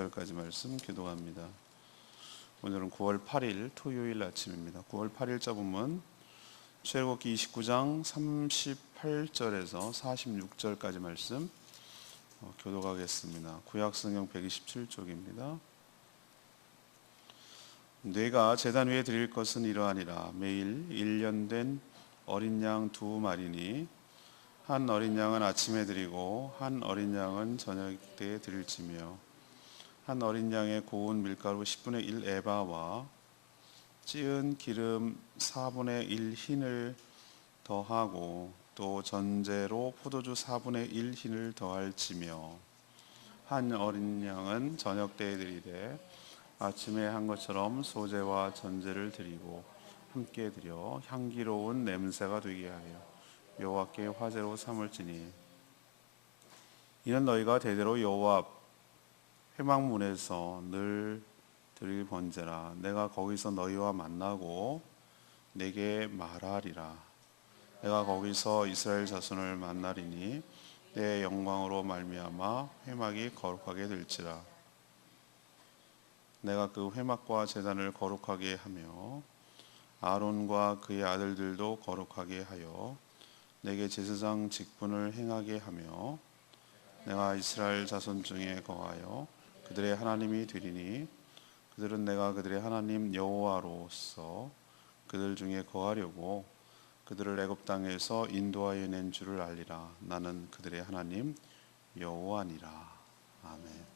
16절까지 말씀 기도합니다. 오늘은 9월 8일 토요일 아침입니다. 9월 8일자 본문 출애굽기 29장 38절에서 46절까지 말씀 교독하겠습니다. 구약성경 127쪽입니다. 네가 제단 위에 드릴 것은 이러하니라. 매일 1년 된 어린 양 2마리니 한 어린 양은 아침에 드리고 한 어린 양은 저녁 때에 드릴지며 한 어린 양의 고운 밀가루 10분의 1 에바와 찌은 기름 4분의 1 흰을 더하고 또 전제로 포도주 4분의 1 흰을 더할지며 한 어린 양은 저녁 때에 드리되 아침에 한 것처럼 소제와 전제를 드리고 함께 드려 향기로운 냄새가 되게 하여 여호와께 화제로 삼을지니 이는 너희가 대대로 여호와 앞 회막문에서 늘 드릴 번제라. 내가 거기서 너희와 만나고 내게 말하리라. 내가 거기서 이스라엘 자손을 만나리니 내 영광으로 말미암아 회막이 거룩하게 될지라. 내가 그 회막과 제단을 거룩하게 하며 아론과 그의 아들들도 거룩하게 하여 내게 제사장 직분을 행하게 하며 내가 이스라엘 자손 중에 거하여 그들의 하나님이 되리니 그들은 내가 그들의 하나님 여호와로서 그들 중에 거하려고 그들을 애굽 땅에서 인도하여 낸 줄을 알리라. 나는 그들의 하나님 여호와니라. 아멘.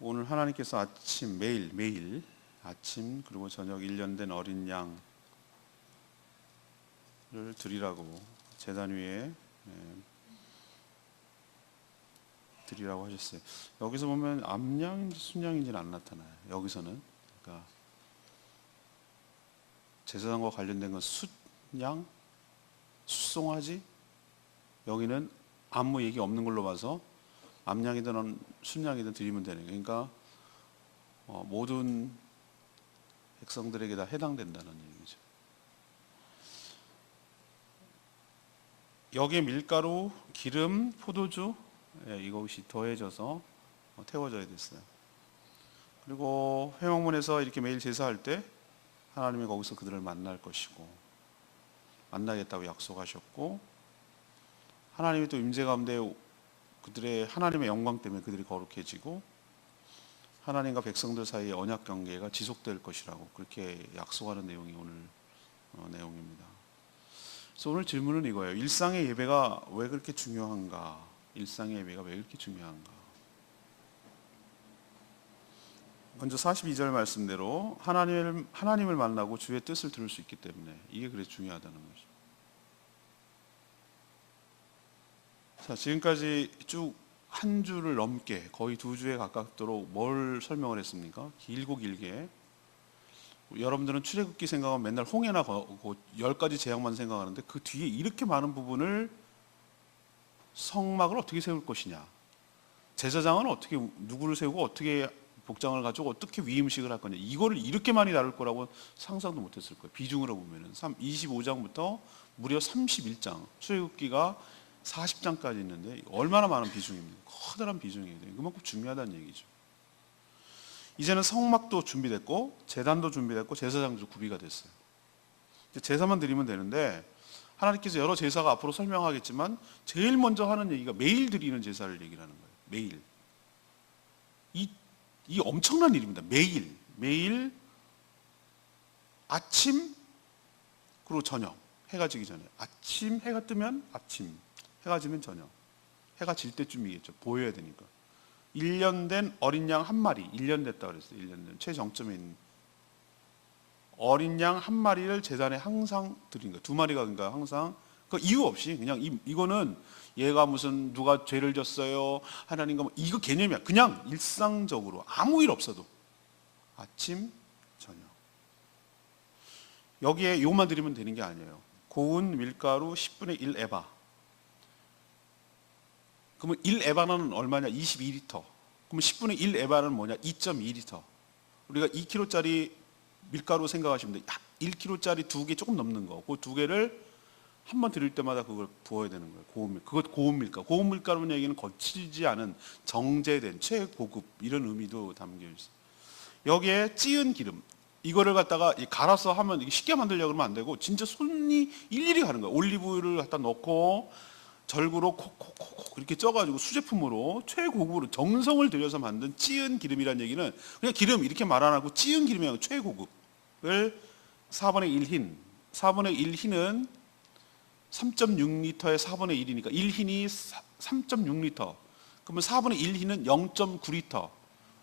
오늘 하나님께서 아침 매일 아침 그리고 저녁 1년 된 어린 양을 드리라고 제단 위에 드리라고 하셨어요. 여기서 보면 암양인지 순양인지는 안 나타나요. 여기서는 그러니까 제사장과 관련된 건 숫양, 숫송아지. 여기는 아무 얘기 없는 걸로 봐서 암양이든 순양이든 드리면 되는 거예요. 그러니까 모든 백성들에게 다 해당된다는 얘기죠. 여기에 밀가루, 기름, 포도주 이것이 더해져서 태워져야 됐어요. 그리고 회막문에서 이렇게 매일 제사할 때 하나님이 거기서 그들을 만날 것이고 만나겠다고 약속하셨고 하나님이 또 임재 가운데 그들의 하나님의 영광 때문에 그들이 거룩해지고 하나님과 백성들 사이의 언약 관계가 지속될 것이라고 그렇게 약속하는 내용이 오늘 내용입니다. 그래서 오늘 질문은 이거예요. 일상의 예배가 왜 그렇게 중요한가? 일상의 예배가 왜 그렇게 중요한가? 먼저 42절 말씀대로 하나님을 만나고 주의 뜻을 들을 수 있기 때문에 이게 그래 중요하다는 거죠. 자, 지금까지 쭉 한 주를 넘게 거의 2주에 가깝도록 뭘 설명을 했습니까? 길게 여러분들은 출애굽기 생각하면 맨날 홍해나 10가지 재앙만 생각하는데 그 뒤에 이렇게 많은 부분을 성막을 어떻게 세울 것이냐, 제사장은 어떻게 누구를 세우고 어떻게 복장을 가지고 어떻게 위임식을 할 거냐, 이거를 이렇게 많이 다룰 거라고 상상도 못했을 거예요. 비중으로 보면은 25장부터 무려 31장, 출애굽기가 40장까지 있는데 얼마나 많은 비중입니까? 커다란 비중이에요. 그만큼 중요하다는 얘기죠. 이제는 성막도 준비됐고 제단도 준비됐고 제사장도 구비가 됐어요. 제사만 드리면 되는데 하나님께서 여러 제사가 앞으로 설명하겠지만 제일 먼저 하는 얘기가 매일 드리는 제사를 얘기를 하는 거예요. 매일. 이 엄청난 일입니다. 매일 아침 그리고 저녁, 해가 지기 전에 아침 해가 뜨면 아침, 해가 지면 저녁, 해가 질 때쯤이겠죠. 보여야 되니까. 1년 된 어린 양 한 마리, 1년 됐다 그랬어요. 1년 된 최정점에 있는 어린 양 한 마리를 제단에 항상 드린 거예요. 2마리가 그러니까 항상 그 이유 없이 그냥 이거는 얘가 무슨 누가 죄를 졌어요 하나님과 뭐 이거 개념이야. 그냥 일상적으로 아무 일 없어도 아침 저녁 여기에 요만 드리면 되는 게 아니에요. 고운 밀가루 10분의 1 에바. 그러면 1 에바는 얼마냐? 22리터. 그러면 10분의 1 에바는 뭐냐? 2.2리터. 우리가 2kg짜리 밀가루 생각하시면 돼요. 1kg짜리 2개 조금 넘는 거. 그 2개를 한 번 드릴 때마다 그걸 부어야 되는 거예요. 고운 그것 고운 밀가. 고운 밀가루는 얘기는 거치지 않은 정제된 최고급 이런 의미도 담겨 있어요. 여기에 찌은 기름. 이거를 갖다가 갈아서 하면 이게 쉽게 만들려고 그러면 안 되고 진짜 손이 일일이 가는 거예요. 올리브유를 갖다 넣고 절구로 콕콕콕 이렇게 쪄가지고 수제품으로 최고급으로 정성을 들여서 만든 찌은 기름이라는 얘기는 그냥 기름 이렇게 말 안 하고 찌은 기름이 아니고 최고급을 4분의 1 흰. 4분의 1 흰은 3.6리터에 4분의 1이니까 1흰이 3.6리터. 그러면 4분의 1 흰은 0.9리터.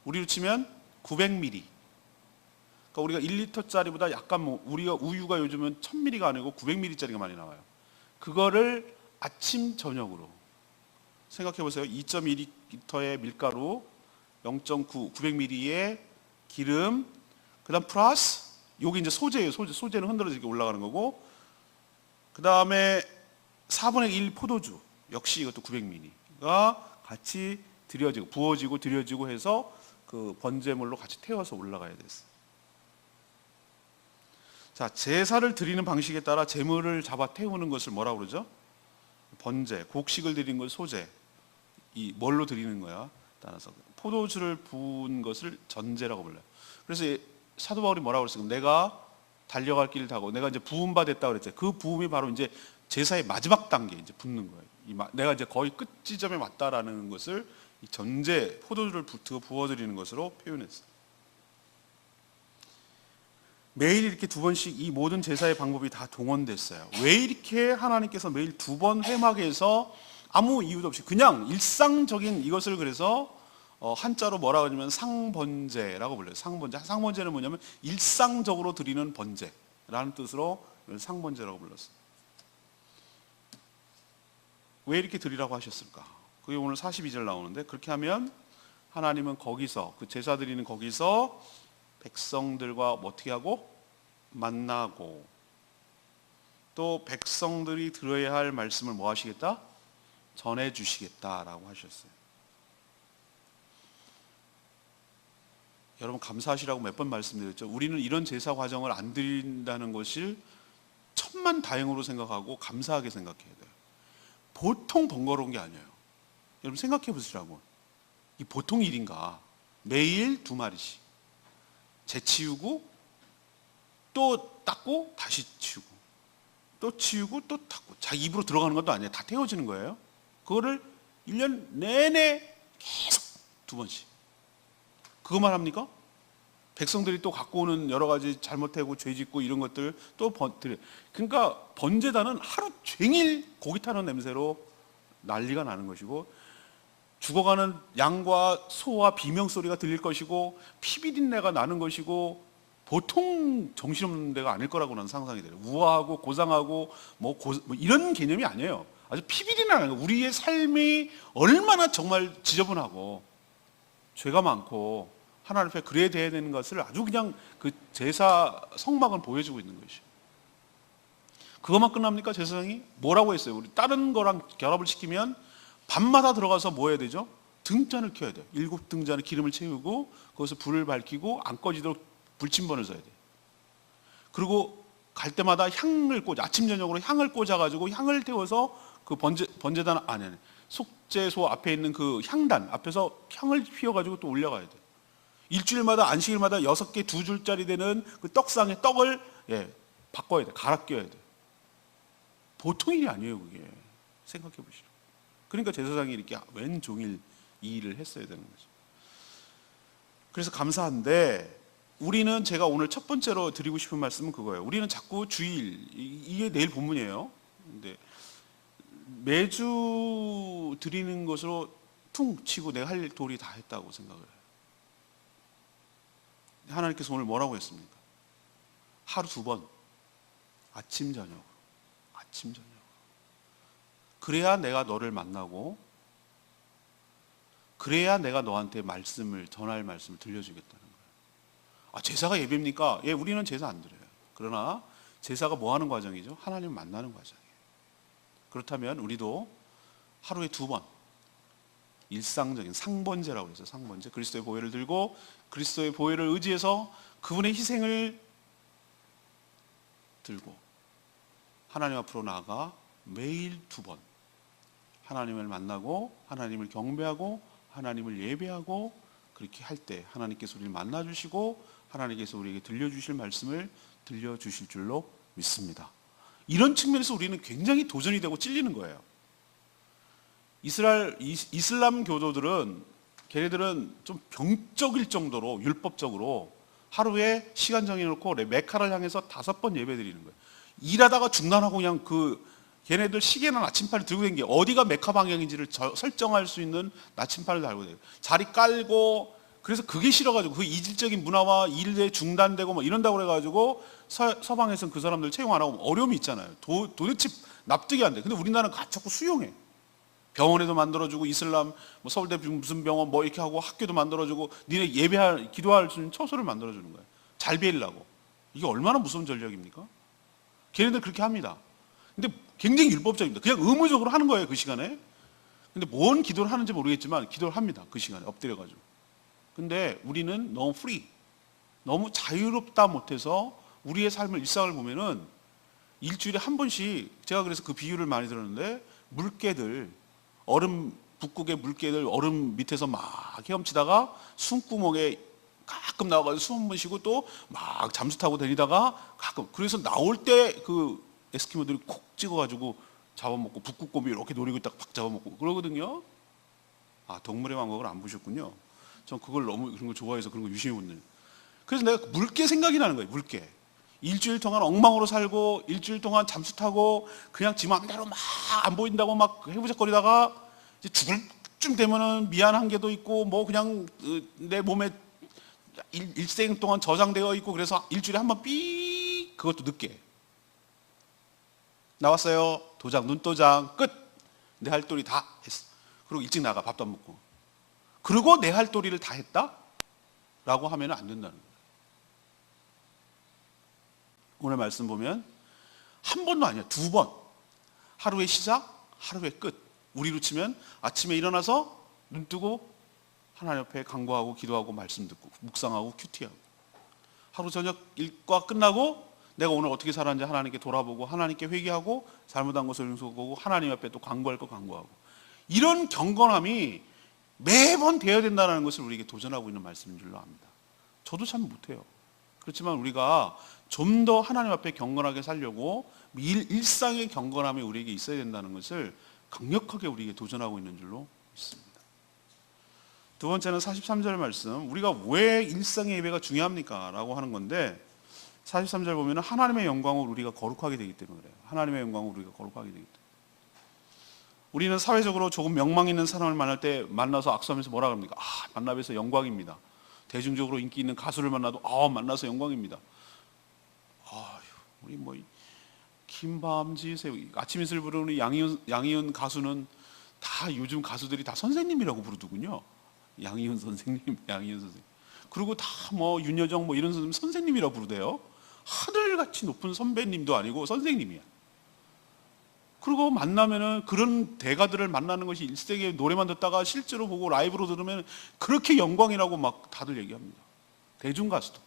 우리로 치면 900ml. 그러니까 우리가 1리터짜리보다 약간 우리가 우유가 요즘은 1000ml가 아니고 900ml짜리가 많이 나와요. 그거를 아침 저녁으로 생각해 보세요. 2.2리터의 밀가루, 0.9 900ml의 기름, 그다음 플러스 여기 이제 소재예요. 소재는 흔들어서 이렇게 올라가는 거고, 그다음에 4분의 1 포도주 역시 이것도 900ml가 같이 들여지고 부어지고 들여지고 해서 그 번제물로 같이 태워서 올라가야 됐어요. 자, 제사를 드리는 방식에 따라 제물을 잡아 태우는 것을 뭐라고 그러죠? 번제, 곡식을 드리는 걸 소제. 이 뭘로 드리는 거야? 따라서 포도주를 부은 것을 전제라고 불러요. 그래서 사도 바울이 뭐라고 그랬어요? 내가 달려갈 길을 타고 내가 이제 부음 받았다 그랬죠. 그 부음이 바로 이제 제사의 마지막 단계 이제 붓는 거예요. 내가 이제 거의 끝 지점에 왔다라는 것을 이 전제 포도주를 부어드리는 것으로 표현했어요. 매일 이렇게 두 번씩 이 모든 제사의 방법이 다 동원됐어요. 왜 이렇게 하나님께서 매일 두 번 회막에 서 아무 이유도 없이 그냥 일상적인 이것을 그래서 한자로 뭐라고 하냐면 상번제라고 불러요. 상번제는 뭐냐면 일상적으로 드리는 번제라는 뜻으로 상번제라고 불렀어요. 왜 이렇게 드리라고 하셨을까? 그게 오늘 42절 나오는데, 그렇게 하면 하나님은 거기서 그 제사 드리는 거기서 백성들과 어떻게 하고 만나고, 또 백성들이 들어야 할 말씀을 뭐 하시겠다? 전해 주시겠다라고 하셨어요. 여러분 감사하시라고 몇 번 말씀드렸죠. 우리는 이런 제사 과정을 안 드린다는 것을 천만 다행으로 생각하고 감사하게 생각해야 돼요. 보통 번거로운 게 아니에요. 여러분 생각해 보시라고. 이 보통 일인가? 매일 2마리씩 재치우고 또 닦고 다시 치우고 또 치우고 또 닦고, 자기 입으로 들어가는 것도 아니에요. 다 태워지는 거예요. 그거를 1년 내내 계속 2번씩. 그것만 합니까? 백성들이 또 갖고 오는 여러 가지 잘못하고 죄짓고 이런 것들 또 드려. 그러니까 번제단은 하루 종일 고기 타는 냄새로 난리가 나는 것이고, 죽어가는 양과 소와 비명소리가 들릴 것이고, 피비린내가 나는 것이고, 보통 정신없는 데가 아닐 거라고 나는 상상이 돼요. 우아하고 고상하고 뭐 이런 개념이 아니에요. 아주 피비린내 나는 거예요. 우리의 삶이 얼마나 정말 지저분하고 죄가 많고 하나님 앞에 그래야 되는 것을 아주 그냥 그 제사 성막을 보여주고 있는 것이죠. 그것만 끝납니까? 제사장이 뭐라고 했어요? 우리 다른 거랑 결합을 시키면 밤마다 들어가서 뭐 해야 되죠? 등잔을 켜야 돼요. 7등잔에 기름을 채우고 거기서 불을 밝히고 안 꺼지도록 불침번을 써야 돼요. 그리고 갈 때마다 향을 꽂아, 아침 저녁으로 향을 꽂아가지고 향을 태워서 그 번제단 안에 속죄소 앞에 있는 그 향단 앞에서 향을 피워가지고 또 올려가야 돼요. 일주일마다 안식일마다 6개 2줄짜리 되는 그 떡상에 떡을 바꿔야 돼. 갈아 껴야 돼. 보통 일이 아니에요, 그게. 생각해 보시죠. 그러니까 제사장이 이렇게 왼종일 이 일을 했어야 되는 거죠. 그래서 감사한데, 우리는 제가 오늘 첫 번째로 드리고 싶은 말씀은 그거예요. 우리는 자꾸 주일, 이게 내일 본문이에요. 근데 매주 드리는 것으로 퉁 치고 내가 할 도리 다 했다고 생각을 해요. 하나님께서 오늘 뭐라고 했습니까? 하루 2번, 아침 저녁. 그래야 내가 너를 만나고, 그래야 내가 너한테 전할 말씀을 들려주겠다는 거예요. 제사가 예배입니까? 예, 우리는 제사 안 드려요. 그러나 제사가 뭐 하는 과정이죠? 하나님을 만나는 과정이에요. 그렇다면 우리도 하루에 2번 일상적인 상번제라고 해서 상번제, 그리스도의 보혈을 들고 그리스도의 보혈을 의지해서 그분의 희생을 들고 하나님 앞으로 나아가 매일 2번 하나님을 만나고 하나님을 경배하고 하나님을 예배하고 그렇게 할 때 하나님께서 우리를 만나주시고 하나님께서 우리에게 들려주실 말씀을 들려주실 줄로 믿습니다. 이런 측면에서 우리는 굉장히 도전이 되고 찔리는 거예요. 이슬람 교도들은 걔네들은 좀 병적일 정도로 율법적으로 하루에 시간 정해놓고 메카를 향해서 5번 예배 드리는 거예요. 일하다가 중단하고 그냥 걔네들 시계나 나침판을 들고 다니는 게 어디가 메카 방향인지를 설정할 수 있는 나침판을 달고 다녀요. 자리 깔고 그래서 그게 싫어가지고 그 이질적인 문화와 일에 중단되고 뭐 이런다고 그래가지고 서방에서는 그 사람들 채용 안 하고 어려움이 있잖아요. 도대체 납득이 안 돼. 근데 우리나라는 자꾸 수용해. 병원에도 만들어주고 이슬람 뭐 서울대 무슨 병원 뭐 이렇게 하고 학교도 만들어주고 니네 기도할 수 있는 처소를 만들어주는 거예요. 잘 배우려고. 이게 얼마나 무서운 전략입니까? 걔네들 그렇게 합니다. 근데 굉장히 율법적입니다. 그냥 의무적으로 하는 거예요, 그 시간에. 근데 뭔 기도를 하는지 모르겠지만 기도를 합니다, 그 시간에 엎드려가지고. 근데 우리는 너무 프리, 너무 자유롭다 못해서 우리의 삶을 일상을 보면은 일주일에 한 번씩 제가 그래서 그 비유를 많이 들었는데 물개들 북극의 물개들 얼음 밑에서 막 헤엄치다가 숨구멍에 가끔 나와가지고 숨 한 번 쉬고 또 막 잠수 타고 다니다가 가끔 그래서 나올 때 그 에스키모들이 콕 찍어가지고 잡아먹고 북극곰이 이렇게 노리고 있다가 팍 잡아먹고 그러거든요. 아, 동물의 왕국을 안 보셨군요. 전 그걸 너무 그런 거 좋아해서 그런 거 유심히 보는. 그래서 내가 물개 생각이 나는 거예요. 물개. 일주일 동안 엉망으로 살고 일주일 동안 잠수 타고 그냥 지 맘대로 막 안 보인다고 막 해부적거리다가 이제 죽을 쯤 되면은 미안한 게도 있고 뭐 그냥 내 몸에 일생 동안 저장되어 있고 그래서 일주일에 한 번 삐 그것도 늦게 나왔어요. 도장 눈도장 끝. 내 할 도리 다 했어. 그리고 일찍 나가 밥도 안 먹고. 그리고 내 할 도리를 다 했다? 라고 하면 안 된다는 거예요. 오늘 말씀 보면 한 번도 아니야. 2번. 하루의 시작, 하루의 끝. 우리로 치면 아침에 일어나서 눈 뜨고 하나님 앞에 간구하고 기도하고 말씀 듣고 묵상하고 큐티하고 하루 저녁 일과 끝나고 내가 오늘 어떻게 살았는지 하나님께 돌아보고 하나님께 회개하고 잘못한 것을 용서하고 하나님 앞에 또 간구할 거 간구하고 이런 경건함이 매번 되어야 된다는 것을 우리에게 도전하고 있는 말씀인 줄로 압니다. 저도 참 못해요. 그렇지만 우리가 좀 더 하나님 앞에 경건하게 살려고 일상의 경건함이 우리에게 있어야 된다는 것을 강력하게 우리에게 도전하고 있는 줄로 믿습니다. 두 번째는 43절 말씀, 우리가 왜 일상의 예배가 중요합니까? 라고 하는 건데 43절 보면 하나님의 영광을 우리가 거룩하게 되기 때문에 그래요. 하나님의 영광을 우리가 거룩하게 되기 때문에. 우리는 사회적으로 조금 명망 있는 사람을 만날 때 만나서 악수하면서 뭐라 그럽니까? 만나뵈서 영광입니다. 대중적으로 인기 있는 가수를 만나도 만나서 영광입니다. 우리 뭐 김밤지 새우 아침 이슬 부르는 양희은 가수는 다 요즘 가수들이 다 선생님이라고 부르더군요. 양희은 선생님. 그리고 다 뭐 윤여정 뭐 이런 선생님이라고 부르대요. 하늘같이 높은 선배님도 아니고 선생님이야. 그리고 만나면은 그런 대가들을 만나는 것이 일생에 노래만 듣다가 실제로 보고 라이브로 들으면 그렇게 영광이라고 막 다들 얘기합니다. 대중 가수도.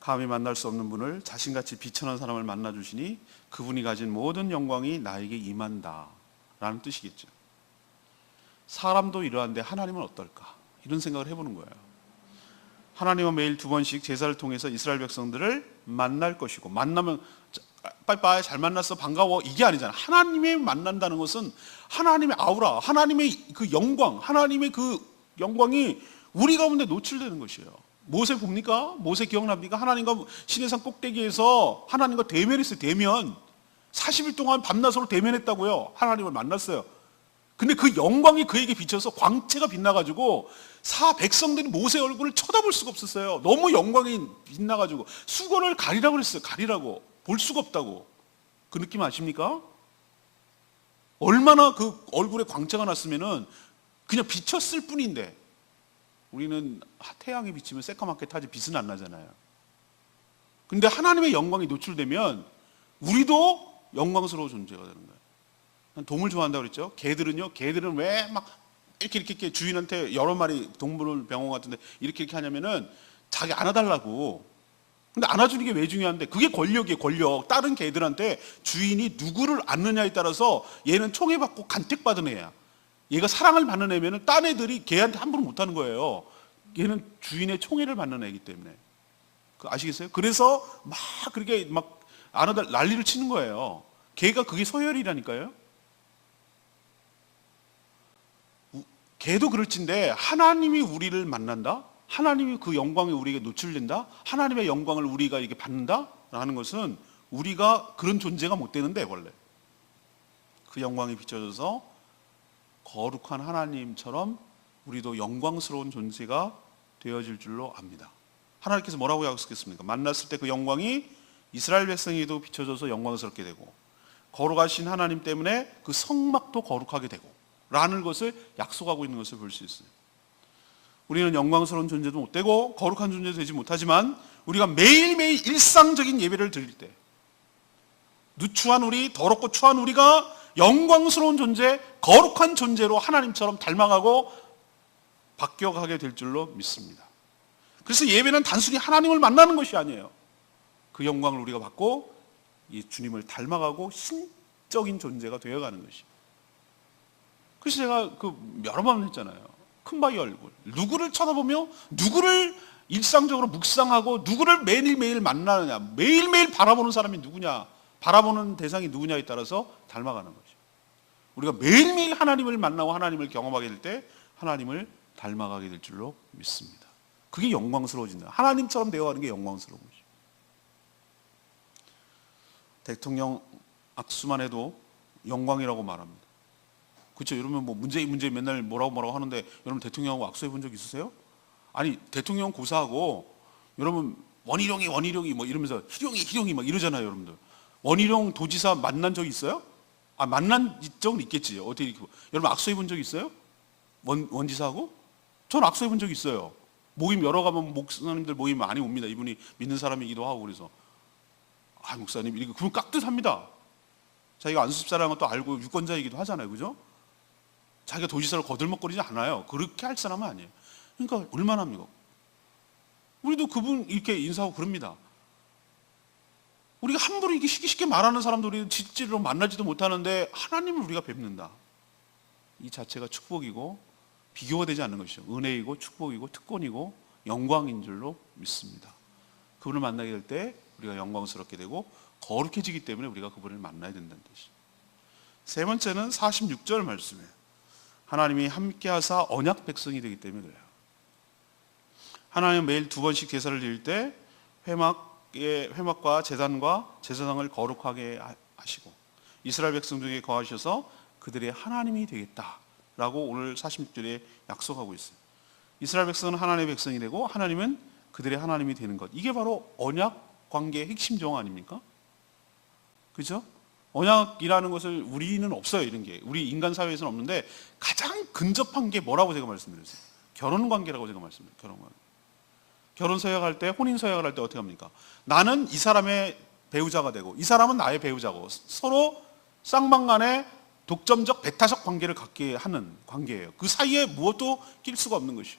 감히 만날 수 없는 분을 자신같이 비천한 사람을 만나 주시니 그분이 가진 모든 영광이 나에게 임한다 라는 뜻이겠죠. 사람도 이러한데 하나님은 어떨까? 이런 생각을 해보는 거예요. 하나님은 매일 2번씩 제사를 통해서 이스라엘 백성들을 만날 것이고 만나면 빠이빠이 잘 만났어 반가워 이게 아니잖아. 하나님의 만난다는 것은 하나님의 아우라, 하나님의 그 영광, 하나님의 그 영광이 우리 가운데 노출되는 것이에요. 모세 봅니까? 모세 기억납니까? 하나님과 시내산 꼭대기에서 하나님과 대면했어요. 대면 40일 동안 밤낮으로 대면했다고요. 하나님을 만났어요. 근데 그 영광이 그에게 비쳐서 광채가 빛나가지고 백성들이 모세 얼굴을 쳐다볼 수가 없었어요. 너무 영광이 빛나가지고 수건을 가리라고 그랬어요. 가리라고. 볼 수가 없다고. 그 느낌 아십니까? 얼마나 그 얼굴에 광채가 났으면은 그냥 비쳤을 뿐인데 우리는 태양이 비치면 새까맣게 타지 빛은 안 나잖아요. 근데 하나님의 영광이 노출되면 우리도 영광스러운 존재가 되는 거예요. 동물 좋아한다고 그랬죠? 개들은 왜 막 이렇게 주인한테 여러 마리 동물 병원 같은데 이렇게 하냐면은 자기 안아달라고 근데 안아주는 게 왜 중요한데? 그게 권력이에요, 권력. 다른 개들한테 주인이 누구를 안느냐에 따라서 얘는 총애받고 간택받은 애야. 얘가 사랑을 받는 애면은 딴 애들이 걔한테 함부로 못하는 거예요. 얘는 주인의 총애를 받는 애이기 때문에. 아시겠어요? 그래서 막 그렇게 막 안아다 난리를 치는 거예요. 걔가 그게 서열이라니까요. 걔도 그럴진데 하나님이 우리를 만난다? 하나님이 그 영광에 우리에게 노출된다? 하나님의 영광을 우리가 이렇게 받는다? 라는 것은 우리가 그런 존재가 못 되는데, 원래 그 영광이 비춰져서 거룩한 하나님처럼 우리도 영광스러운 존재가 되어질 줄로 압니다. 하나님께서 뭐라고 약속했습니까? 만났을 때 그 영광이 이스라엘 백성에도 비춰져서 영광스럽게 되고, 거룩하신 하나님 때문에 그 성막도 거룩하게 되고 라는 것을 약속하고 있는 것을 볼 수 있어요. 우리는 영광스러운 존재도 못 되고 거룩한 존재도 되지 못하지만, 우리가 매일매일 일상적인 예배를 드릴 때 누추한 우리, 더럽고 추한 우리가 영광스러운 존재, 거룩한 존재로 하나님처럼 닮아가고 바뀌어가게 될 줄로 믿습니다. 그래서 예배는 단순히 하나님을 만나는 것이 아니에요. 그 영광을 우리가 받고 이 주님을 닮아가고 신적인 존재가 되어가는 것이에요. 그래서 제가 여러 번 했잖아요. 큰바위 얼굴. 누구를 쳐다보며 누구를 일상적으로 묵상하고 누구를 매일매일 만나느냐, 매일매일 바라보는 사람이 누구냐, 바라보는 대상이 누구냐에 따라서 닮아가는 거죠. 우리가 매일매일 하나님을 만나고 하나님을 경험하게 될 때 하나님을 닮아가게 될 줄로 믿습니다. 그게 영광스러워진다. 하나님처럼 되어가는 게 영광스러운 거죠. 대통령 악수만 해도 영광이라고 말합니다. 그렇죠? 여러분 문재인 맨날 뭐라고 하는데, 여러분 대통령하고 악수해 본 적 있으세요? 아니, 대통령 고사하고 여러분 원희룡이 뭐 이러면서 희룡이 막 이러잖아요, 여러분들. 원희룡 도지사 만난 적 있어요? 만난 적은 있겠지. 어떻게 여러분 악수해 본 적 있어요? 원지사하고? 전 악수해 본 적 있어요. 모임 여러 가면 목사님들 모임 많이 옵니다. 이분이 믿는 사람이기도 하고. 그래서 목사님 이거 그분 깍듯합니다. 자기가 안수집사라는 것도 알고 유권자이기도 하잖아요, 그죠? 자기가 도지사를 거들먹거리지 않아요. 그렇게 할 사람은 아니에요. 그러니까 얼마나 합니까? 우리도 그분 이렇게 인사하고 그럽니다. 우리가 함부로 이렇게 쉽게 말하는 사람도 우리는 실제로 만나지도 못하는데 하나님을 우리가 뵙는다. 이 자체가 축복이고 비교가 되지 않는 것이죠. 은혜이고 축복이고 특권이고 영광인 줄로 믿습니다. 그분을 만나게 될 때 우리가 영광스럽게 되고 거룩해지기 때문에 우리가 그분을 만나야 된다는 뜻이죠. 세 번째는 46절 말씀이에요. 하나님이 함께 하사 언약 백성이 되기 때문에 그래요. 하나님은 매일 2번씩 제사를 드릴 때 회막과 제단과 제사장을 거룩하게 하시고 이스라엘 백성 중에 거하셔서 그들의 하나님이 되겠다라고 오늘 46절에 약속하고 있어요. 이스라엘 백성은 하나님의 백성이 되고 하나님은 그들의 하나님이 되는 것. 이게 바로 언약 관계의 핵심 조항 아닙니까? 그렇죠? 언약이라는 것을 우리는 없어요. 이런 게 우리 인간 사회에서는 없는데 가장 근접한 게 뭐라고 제가 말씀드렸어요? 결혼 관계라고 제가 말씀드렸어요. 결혼 관계. 결혼 서약할 때, 혼인 서약을 할 때 어떻게 합니까? 나는 이 사람의 배우자가 되고 이 사람은 나의 배우자고 서로 쌍방간에 독점적 배타적 관계를 갖게 하는 관계예요. 그 사이에 무엇도 낄 수가 없는 것이에요.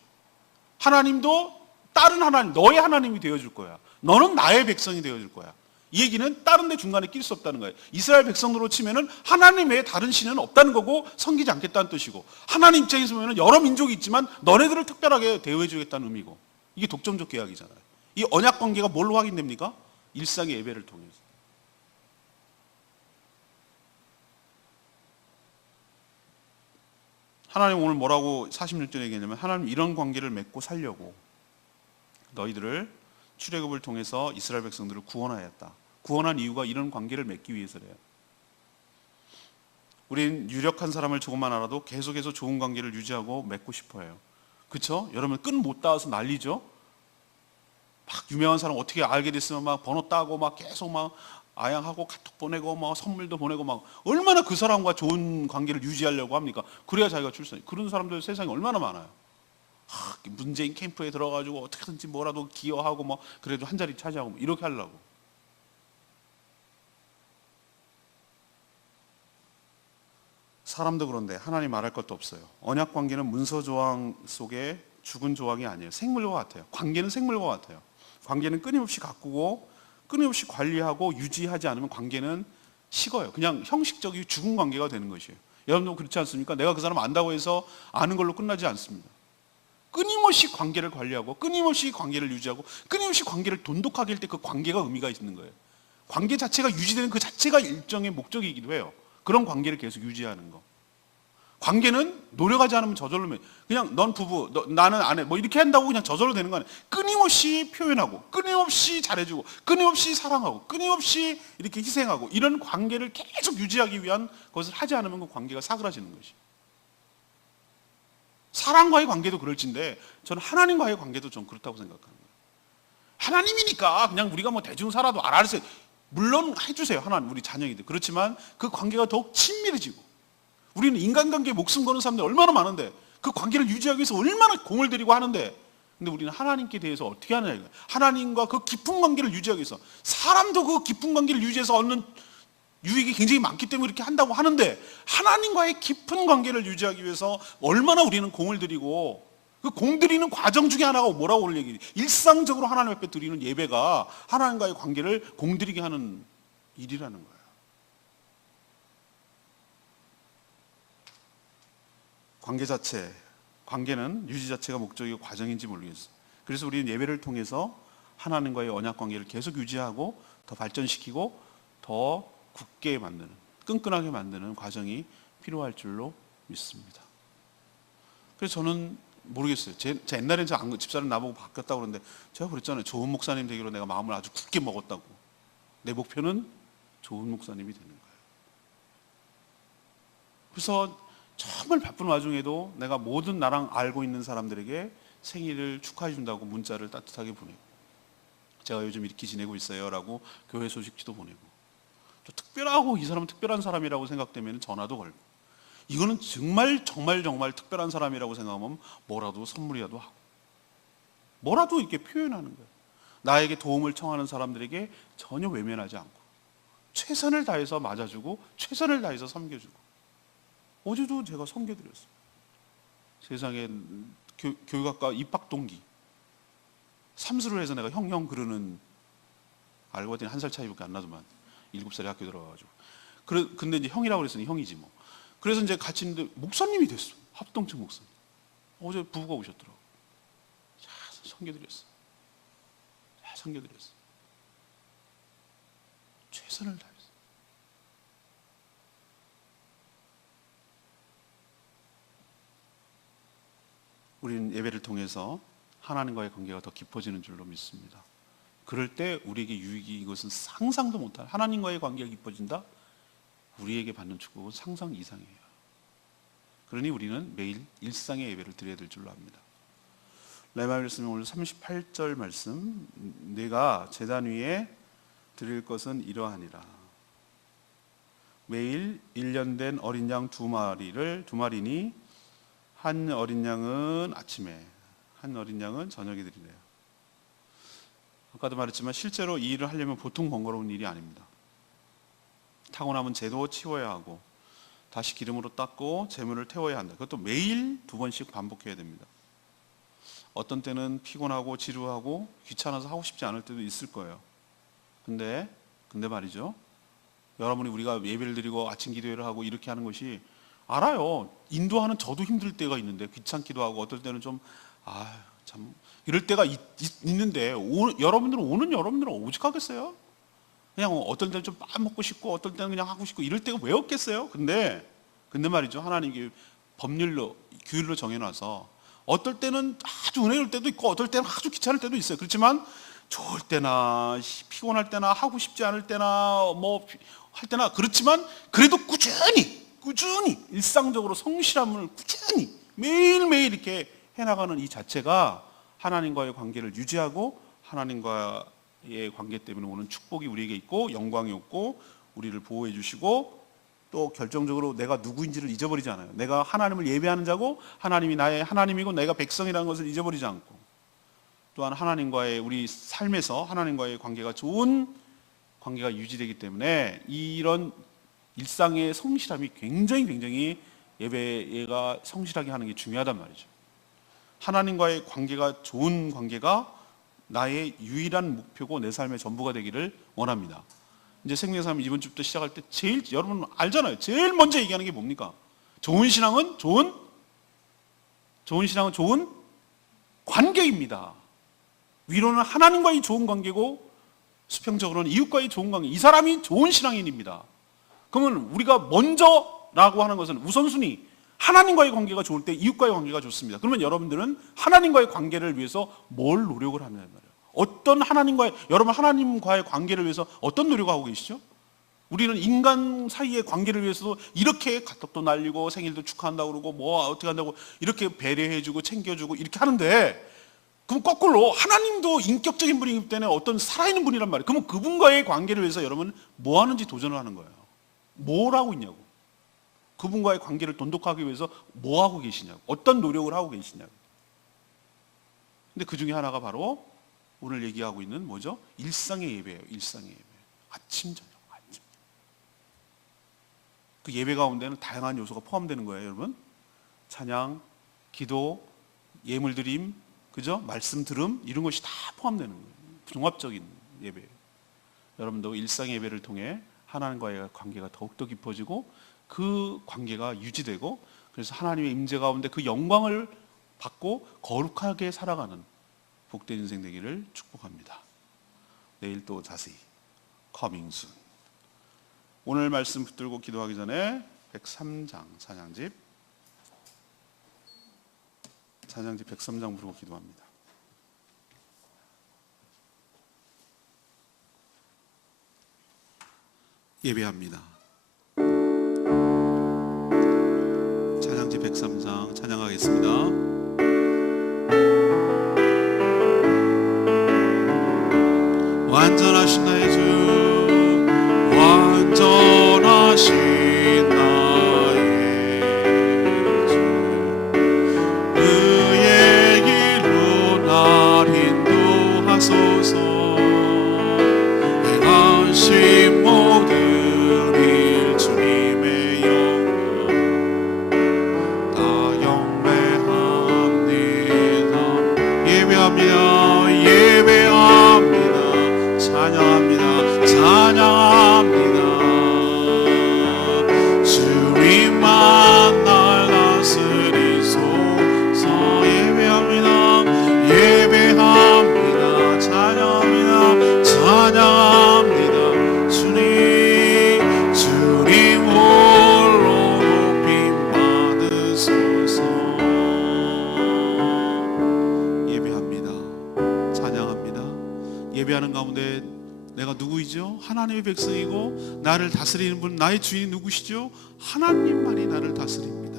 하나님도 다른 하나님, 너의 하나님이 되어줄 거야. 너는 나의 백성이 되어줄 거야. 이 얘기는 다른 데 중간에 낄 수 없다는 거예요. 이스라엘 백성으로 치면은 하나님 외에 다른 신은 없다는 거고 섬기지 않겠다는 뜻이고, 하나님 입장에서 보면은 여러 민족이 있지만 너네들을 특별하게 대우해 주겠다는 의미고, 이게 독점적 계약이잖아요. 이 언약 관계가 뭘로 확인됩니까? 일상의 예배를 통해서. 하나님 오늘 뭐라고 46절에 얘기했냐면, 하나님 이런 관계를 맺고 살려고 너희들을 출애굽을 통해서 이스라엘 백성들을 구원하였다. 구원한 이유가 이런 관계를 맺기 위해서래요. 우린 유력한 사람을 조금만 알아도 계속해서 좋은 관계를 유지하고 맺고 싶어해요. 그렇죠? 여러분 끈 못 닿아서 난리죠? 막 유명한 사람 어떻게 알게 됐으면 막 번호 따고 막 계속 막 아양하고 카톡 보내고 막 선물도 보내고 막 얼마나 그 사람과 좋은 관계를 유지하려고 합니까? 그래야 자기가 출산. 그런 사람들 세상에 얼마나 많아요. 문재인 캠프에 들어가지고 어떻게든지 뭐라도 기여하고 뭐 그래도 한 자리 차지하고 뭐 이렇게 하려고. 사람도 그런데 하나님 말할 것도 없어요. 언약 관계는 문서 조항 속에 죽은 조항이 아니에요. 생물과 같아요. 관계는 생물과 같아요. 관계는 끊임없이 가꾸고 끊임없이 관리하고 유지하지 않으면 관계는 식어요. 그냥 형식적인 죽은 관계가 되는 것이에요. 여러분도 그렇지 않습니까? 내가 그 사람 안다고 해서 아는 걸로 끝나지 않습니다. 끊임없이 관계를 관리하고 끊임없이 관계를 유지하고 끊임없이 관계를 돈독하게 할 때 그 관계가 의미가 있는 거예요. 관계 자체가 유지되는 그 자체가 일정의 목적이기도 해요. 그런 관계를 계속 유지하는 거. 관계는 노력하지 않으면 저절로 그냥 넌 부부, 나는 아내 뭐 이렇게 한다고 그냥 저절로 되는 거 아니에요. 끊임없이 표현하고 끊임없이 잘해주고 끊임없이 사랑하고 끊임없이 이렇게 희생하고 이런 관계를 계속 유지하기 위한 것을 하지 않으면 그 관계가 사그라지는 것이. 사람과의 관계도 그럴진데 저는 하나님과의 관계도 좀 그렇다고 생각하는 거예요. 하나님이니까 그냥 우리가 뭐 대충 살아도 알아서 물론 해주세요. 하나님 우리 자녀이들. 그렇지만 그 관계가 더욱 친밀해지고 우리는 인간관계에 목숨 거는 사람들 얼마나 많은데 그 관계를 유지하기 위해서 얼마나 공을 들이고 하는데 근데 우리는 하나님께 대해서 어떻게 하느냐 이거예요. 하나님과 그 깊은 관계를 유지하기 위해서 사람도 그 깊은 관계를 유지해서 얻는 유익이 굉장히 많기 때문에 이렇게 한다고 하는데 하나님과의 깊은 관계를 유지하기 위해서 얼마나 우리는 공을 들이고 그 공 들이는 과정 중에 하나가 뭐라고 오늘 얘기해요. 일상적으로 하나님 앞에 드리는 예배가 하나님과의 관계를 공들이게 하는 일이라는 거예요. 관계 자체, 관계는 유지 자체가 목적이고 과정인지 모르겠어요. 그래서 우리는 예배를 통해서 하나님과의 언약 관계를 계속 유지하고 더 발전시키고 더 굳게 만드는, 끈끈하게 만드는 과정이 필요할 줄로 믿습니다. 그래서 저는 모르겠어요. 제 옛날에는 집사람 나보고 바뀌었다고 그러는데 제가 그랬잖아요. 좋은 목사님 되기로 내가 마음을 아주 굳게 먹었다고. 내 목표는 좋은 목사님이 되는 거예요. 그래서 정말 바쁜 와중에도 내가 모든 나랑 알고 있는 사람들에게 생일을 축하해 준다고 문자를 따뜻하게 보내고 제가 요즘 이렇게 지내고 있어요 라고 교회 소식지도 보내고 또 특별하고 이 사람은 특별한 사람이라고 생각되면 전화도 걸고 이거는 정말 특별한 사람이라고 생각하면 뭐라도 선물이라도 하고 뭐라도 이렇게 표현하는 거예요. 나에게 도움을 청하는 사람들에게 전혀 외면하지 않고 최선을 다해서 맞아주고 최선을 다해서 섬겨주고 어제도 제가 섬겨드렸어요. 세상에 교육학과 입학 동기 삼수를 해서 내가 형 그러는 알고 봤더니 1살 차이밖에 안 나더만 7살에 학교 들어가가지고 근데 이제 형이라고 그랬으니 형이지 뭐. 그래서 이제 같이 있는데 목사님이 됐어. 합동층 목사님. 어제 부부가 오셨더라고. 잘 섬겨드렸어. 최선을 다했어. 우리는 예배를 통해서 하나님과의 관계가 더 깊어지는 줄로 믿습니다. 그럴 때 우리에게 유익이 이것은 상상도 못할 하나님과의 관계가 깊어진다? 우리에게 받는 축복은 상상 이상이에요. 그러니 우리는 매일 일상의 예배를 드려야 될 줄로 압니다. 레마 말씀은 오늘 38절 말씀 내가 제단 위에 드릴 것은 이러하니라. 매일 1년 된 어린 양 두 마리니 한 어린 양은 아침에 한 어린 양은 저녁에 드리래요. 아까도 말했지만 실제로 이 일을 하려면 보통 번거로운 일이 아닙니다. 타고나면 재도 치워야 하고 다시 기름으로 닦고 재물을 태워야 한다. 그것도 매일 2번씩 반복해야 됩니다. 어떤 때는 피곤하고 지루하고 귀찮아서 하고 싶지 않을 때도 있을 거예요. 근데 말이죠. 여러분이 우리가 예배를 드리고 아침 기도회를 하고 이렇게 하는 것이 알아요. 인도하는 저도 힘들 때가 있는데 귀찮기도 하고 어떨 때는 좀 참 이럴 때가 있는데 여러분들은 오죽하겠어요? 그냥 어떨 때는 좀 빠먹고 싶고 어떨 때는 그냥 하고 싶고 이럴 때가 왜 없겠어요? 근데 말이죠. 하나님이 법률로 규율로 정해놔서 어떨 때는 아주 은혜로울 때도 있고 어떨 때는 아주 귀찮을 때도 있어요. 그렇지만 좋을 때나 피곤할 때나 하고 싶지 않을 때나 뭐 할 때나 그렇지만 그래도 꾸준히 일상적으로 성실함을 꾸준히 매일매일 이렇게 해나가는 이 자체가 하나님과의 관계를 유지하고 하나님과의 관계 때문에 오는 축복이 우리에게 있고 영광이 없고 우리를 보호해 주시고 또 결정적으로 내가 누구인지를 잊어버리지 않아요. 내가 하나님을 예배하는 자고 하나님이 나의 하나님이고 내가 백성이라는 것을 잊어버리지 않고 또한 하나님과의 우리 삶에서 하나님과의 관계가 좋은 관계가 유지되기 때문에 이런 일상의 성실함이 굉장히 예배가 성실하게 하는 게 중요하단 말이죠. 하나님과의 관계가 좋은 관계가 나의 유일한 목표고 내 삶의 전부가 되기를 원합니다. 이제 생명사람 이번 주부터 시작할 때 제일 여러분 알잖아요. 제일 먼저 얘기하는 게 뭡니까? 좋은 신앙은 좋은 관계입니다. 위로는 하나님과의 좋은 관계고 수평적으로는 이웃과의 좋은 관계. 이 사람이 좋은 신앙인입니다. 그러면 우리가 먼저라고 하는 것은 우선순위, 하나님과의 관계가 좋을 때 이웃과의 관계가 좋습니다. 그러면 여러분들은 하나님과의 관계를 위해서 뭘 노력을 하느냐 말이에요. 여러분 하나님과의 관계를 위해서 어떤 노력을 하고 계시죠? 우리는 인간 사이의 관계를 위해서도 이렇게 가족도 날리고 생일도 축하한다고 그러고 뭐 어떻게 한다고 이렇게 배려해주고 챙겨주고 이렇게 하는데, 그럼 거꾸로 하나님도 인격적인 분이기 때문에 어떤 살아있는 분이란 말이에요. 그러면 그분과의 관계를 위해서 여러분 뭐 하는지 도전을 하는 거예요. 뭘 하고 있냐고. 그분과의 관계를 돈독하기 위해서 뭐 하고 계시냐고. 어떤 노력을 하고 계시냐고. 근데 그 중에 하나가 바로 오늘 얘기하고 있는 뭐죠? 일상의 예배예요. 일상의 예배. 아침 저녁. 그 예배 가운데는 다양한 요소가 포함되는 거예요, 여러분. 찬양, 기도, 예물 드림, 그죠? 말씀 들음 이런 것이 다 포함되는 거예요. 종합적인 예배예요. 여러분도 일상 예배를 통해 하나님과의 관계가 더욱더 깊어지고 그 관계가 유지되고, 그래서 하나님의 임재 가운데 그 영광을 받고 거룩하게 살아가는 복된 인생 되기를 축복합니다. 내일 또 자세히 coming soon. 오늘 말씀 붙들고 기도하기 전에 103장 찬양집 103장 부르고 기도합니다. 예배합니다. 찬양집 103장 찬양하겠습니다. 완전하신 나의 주, 완전하신 나의 주, 그의 길로 날 인도하소서. 행하신 모든 일 주님의 영광 다 영배합니다. 예배합니다. 예배합니다. 찬양합니다. 찬양합니다. 주님만 날 다스리소서. 예배합니다. 예배합니다. 찬양합니다. 찬양합니다. 주님 홀로 높임 받으소서. 예배합니다. 찬양합니다. 예배하는 가운데 내가 누구이죠? 하나님의 백성이고 나를 다스리는 분, 나의 주인이 누구시죠? 하나님만이 나를 다스립니다.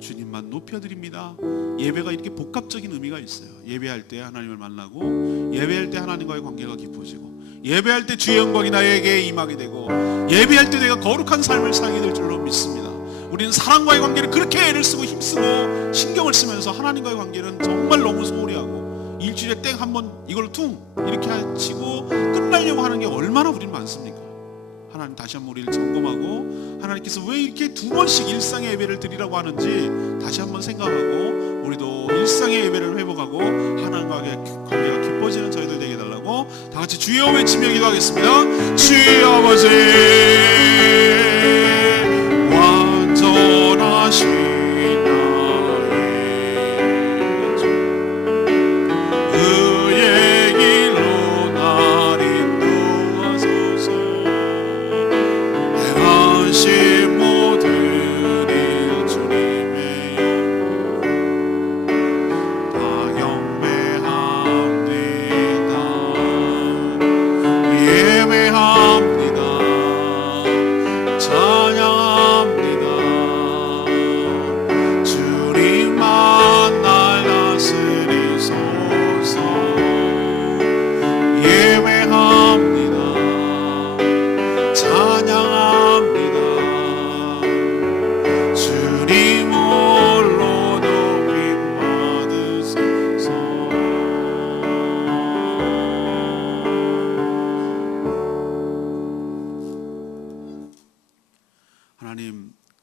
주님만 높여드립니다. 예배가 이렇게 복합적인 의미가 있어요. 예배할 때 하나님을 만나고, 예배할 때 하나님과의 관계가 깊어지고, 예배할 때 주의 영광이 나에게 임하게 되고, 예배할 때 내가 거룩한 삶을 살게 될 줄로 믿습니다. 우리는 사랑과의 관계를 그렇게 애를 쓰고 힘쓰고 신경을 쓰면서 하나님과의 관계는 정말 너무 소홀히 하고, 일주일에 땡 한번 이걸 퉁 이렇게 치고 끝나려고 하는 게 얼마나 우리는 많습니까? 하나님 다시 한번 우리를 점검하고, 하나님께서 왜 이렇게 두 번씩 일상의 예배를 드리라고 하는지 다시 한번 생각하고, 우리도 일상의 예배를 회복하고 하나님과의 관계가 깊어지는 저희들 되게 해달라고 다 같이 주여 외치며 기도하겠습니다. 주여 아버지, 완전하신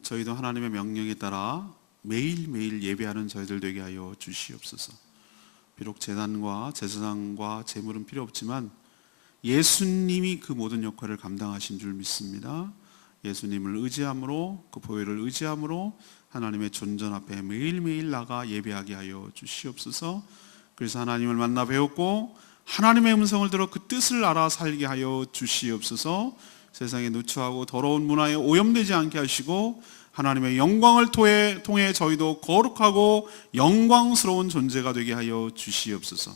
저희도 하나님의 명령에 따라 매일매일 예배하는 저희들 되게 하여 주시옵소서. 비록 제단과 제사장과 제물은 필요 없지만 예수님이 그 모든 역할을 감당하신 줄 믿습니다. 예수님을 의지함으로, 그 보혈을 의지함으로 하나님의 존전 앞에 매일매일 나가 예배하게 하여 주시옵소서. 그래서 하나님을 만나 배웠고 하나님의 음성을 들어 그 뜻을 알아 살게 하여 주시옵소서. 세상에 누추하고 더러운 문화에 오염되지 않게 하시고 하나님의 영광을 통해 저희도 거룩하고 영광스러운 존재가 되게 하여 주시옵소서.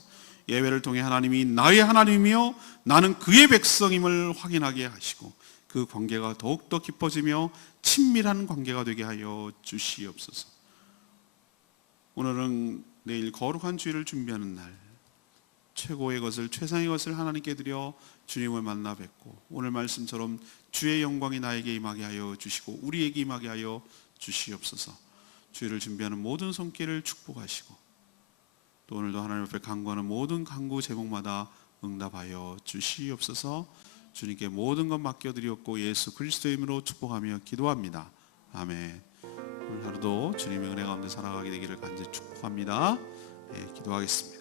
예배를 통해 하나님이 나의 하나님이며 나는 그의 백성임을 확인하게 하시고 그 관계가 더욱더 깊어지며 친밀한 관계가 되게 하여 주시옵소서. 오늘은 내일 거룩한 주일을 준비하는 날, 최고의 것을, 최상의 것을 하나님께 드려 주님을 만나 뵙고 오늘 말씀처럼 주의 영광이 나에게 임하게 하여 주시고 우리에게 임하게 하여 주시옵소서. 주일을 준비하는 모든 손길을 축복하시고 또 오늘도 하나님 앞에 간구하는 모든 간구 제목마다 응답하여 주시옵소서. 주님께 모든 것 맡겨드렸고 예수 그리스도의 이름으로 축복하며 기도합니다. 아멘. 오늘 하루도 주님의 은혜 가운데 살아가게 되기를 간절히 축복합니다. 기도하겠습니다.